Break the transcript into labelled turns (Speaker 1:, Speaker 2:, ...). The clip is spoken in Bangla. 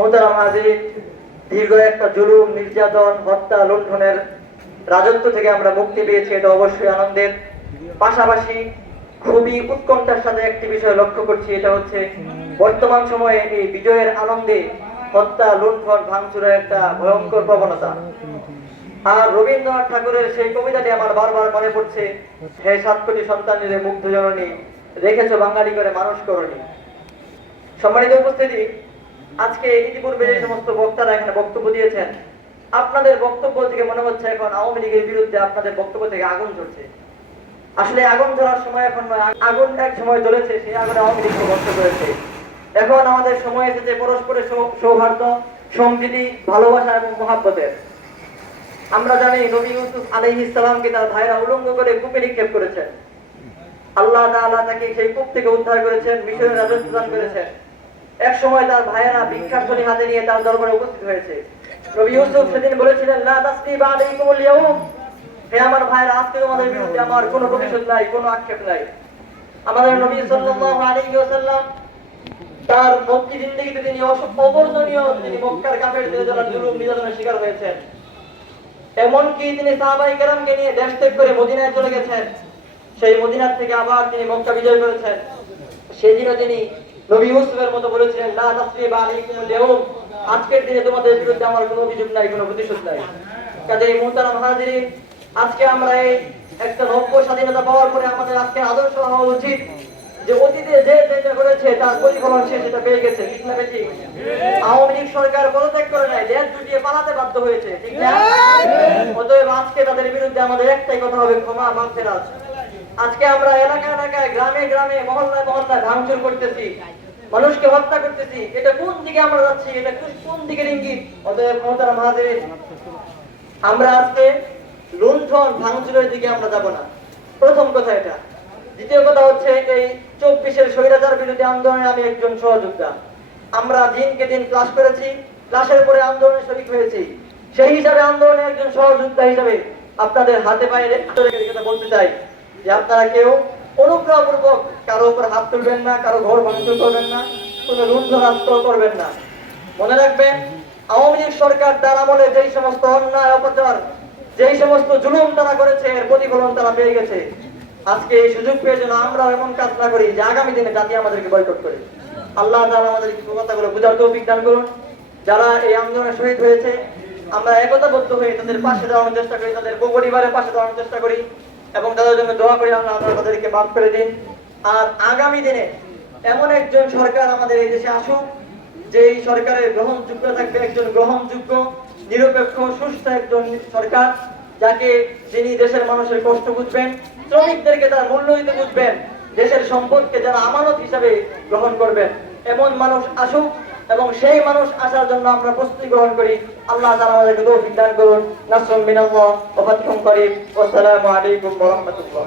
Speaker 1: মোহতারাম হাজির দীর্ঘ একটা জুলুম, নির্যাতন, হত্যা, লুণ্ঠনের রাজত্ব থেকে আমরা মুক্তি পেয়েছি, এটা অবশ্যই আনন্দের। পাশাপাশি খুবই উৎকণ্ঠার সাথে একটি বিষয় লক্ষ্য করছি, এটা হচ্ছে বর্তমান সময়ে এই বিজয়ের আনন্দে হত্যা, লুণ্ঠন ভাঙচুরের একটা ভয়ঙ্কর প্রবণতা। আর রবীন্দ্রনাথ ঠাকুরের সেই কবিতাটি আমার বারবার মনে পড়ছে, হে সাত কোটি সন্তানের মুগ্ধ জননী, রেখেছো বাঙালি করে মানুষ করণী সম্মানিত উপস্থিতি আজকে ইতিপূর্বে যে সমস্ত বক্তারা এখানে বক্তব্য দিয়েছেন, আপনাদের বক্তব্য থেকে মনে হচ্ছে এখন আওয়ামী লীগের বিরুদ্ধে আপনাদের বক্তব্য থেকে আগুন জ্বলছে। আসলে আগুন জ্বলার সময় এখন আগুন এক সময় জ্বলেছে, সেই আগুনে আওয়ামী লীগকে নষ্ট করেছে। এখন আমাদের সময় এসেছে পরস্পরের সৌহার্দ্য, সম্প্রীতি, ভালোবাসা এবং মহাব্বতের। আমরা জানি নবী ইউসুফ আলাইহিস সালামকে তার ভাইরা উলঙ্গ করে কূপে নিক্ষেপ করেছেন। আল্লাহ তাকে সেই কূপ থেকে উদ্ধার করেছেন, মিশরের রাজত্ব দান করেছেন। এক সময় তার ভাইয়েরা ভিক্ষার্থনী হাতে নিয়ে তার দরবারে উপস্থিত হয়েছে। নবী ইউসুফ সেদিন বলেছিলেন হে আমার ভাইয়েরা, আজকে তোমাদের বিরুদ্ধে আমার কোনো প্রতিশোধ নাই, কোনো আক্ষেপ নাই। আমাদের নবী সাল্লাল্লাহু আলাইহি ওয়াসাল্লাম, তার মক্কি তিনি অবর্ণনীয় তিনি মক্কার কাফেরদের জুলুম নির্যাতনের শিকার হয়েছেন। এমনকি তিনি সাহাবাই কেরামকে নিয়ে দেশ ত্যাগ করে মদিনায় চলে গেছেন। সেই মদিনার থেকে আবার তিনি মক্কা বিজয় করেছেন। সেদিনও তিনি নবী ইউসুফের মতো বলেছিলেন লা তাসরিবা আলাইকুমুল ইয়াউম আজকের দিনে তোমাদের বিরুদ্ধে আমার কোনো অভিযোগ নাই কোনো প্রতিশোধ নাই। কাজে মুহতারাম হাজিরিন আজকে আমরা এই একটা নব্য স্বাধীনতা পাওয়ার পরে আমাদের আজকে আদর্শ হওয়া উচিত যে অতীতে যে যেটা করেছে তার প্রতিফলন সে সেটা পেয়ে গেছে ঠিক না বেঠিক? আওয়ামী লীগ সরকার পদত্যাগ করে নাই দেশ জুটিয়ে পালাতে বাধ্য হয়েছে ঠিক না? অতএব আজকে তাদের বিরুদ্ধে আমাদের একটাই কথা হবে ক্ষমা মানতে না আজকে আমরা এলাকা এলাকায়, গ্রামে গ্রামে, মহল্লায় মহল্লায় ভাঙচুর করতেছি, মানুষকে হত্যা করতেছি। এটা কোন দিকে আমরা যাচ্ছি? এটা কোন- দিকের ইঙ্গিত? অতএব মহতারা মহাদেব আমরা আজকে লুণ্ঠন ভাঙচুরের দিকে আমরা যাব না। প্রথম কথা এটা। দ্বিতীয় কথা হচ্ছে এই চব্বিশের স্বৈরাচার বিরোধী আন্দোলনে আমি একজন সহযোদ্ধা। আমরা দিনকে দিন ক্লাস করেছি, ক্লাসের পরে আন্দোলনে শরিক হয়েছি। সেই হিসাবে আন্দোলনে একজন সহযোদ্ধা হিসাবে আপনাদের হাতে পায়ে বলতে চাই। যে আপনারা কেউ অনুগ্রহপূর্বক কারও উপর হাত তুলবেন না, কারও ঘর ভাঙচুর করবেন না, কোনো করবেন না। মনে রাখবেন, আওয়ামী লীগ সরকার তার আমলে যেই সমস্ত অন্যায়, অপচার, যেই সমস্ত জুলুম তারা করেছে, এর প্রতিফলন তারা পেয়ে গেছে। আজকে এই সুযোগ পেয়ে যেন আমরা এমন কাজ না করি যে আগামী দিনে জাতি আমাদেরকে বয়কট করে। আল্লাহ তাআলা আমাদের কথাগুলো বুঝার তৌফিক করুন। যারা এই আন্দোলনে শহীদ হয়েছে, আমরা একতাবদ্ধ হয়ে তাদের পাশে দাঁড়ানোর চেষ্টা করি, তাদের পরিবারের পাশে দাঁড়ানোর চেষ্টা করি। এবং তাদের জন্য দোয়া করি আল্লাহ আমরা তাদেরকে মাফ করে দিন। আর আগামী দিনে এমন একজন সরকার আমাদের এই দেশে আসুক যে এই সরকারের গ্রহণযোগ্য থাকবে একজন গ্রহণযোগ্য, নিরপেক্ষ, সুস্থ একজন সরকার, যাকে যিনি দেশের মানুষের কষ্ট বুঝবেন, শ্রমিকদেরকে তারা মূল্য বুঝবেন, দেশের সম্পদকে যারা আমানত হিসাবে গ্রহণ করবেন। এমন মানুষ আসুক এবং সেই মানুষ আসার জন্য আমরা প্রস্তুতি গ্রহণ করি। আল্লাহ তাআলা আমাদেরকে তৌফিক দান করুন। নাসরুম মিনাল্লাহ ওয়া ফাতহুম করিম। আসসালামু আলাইকুম ওয়া রাহমাতুল্লাহ।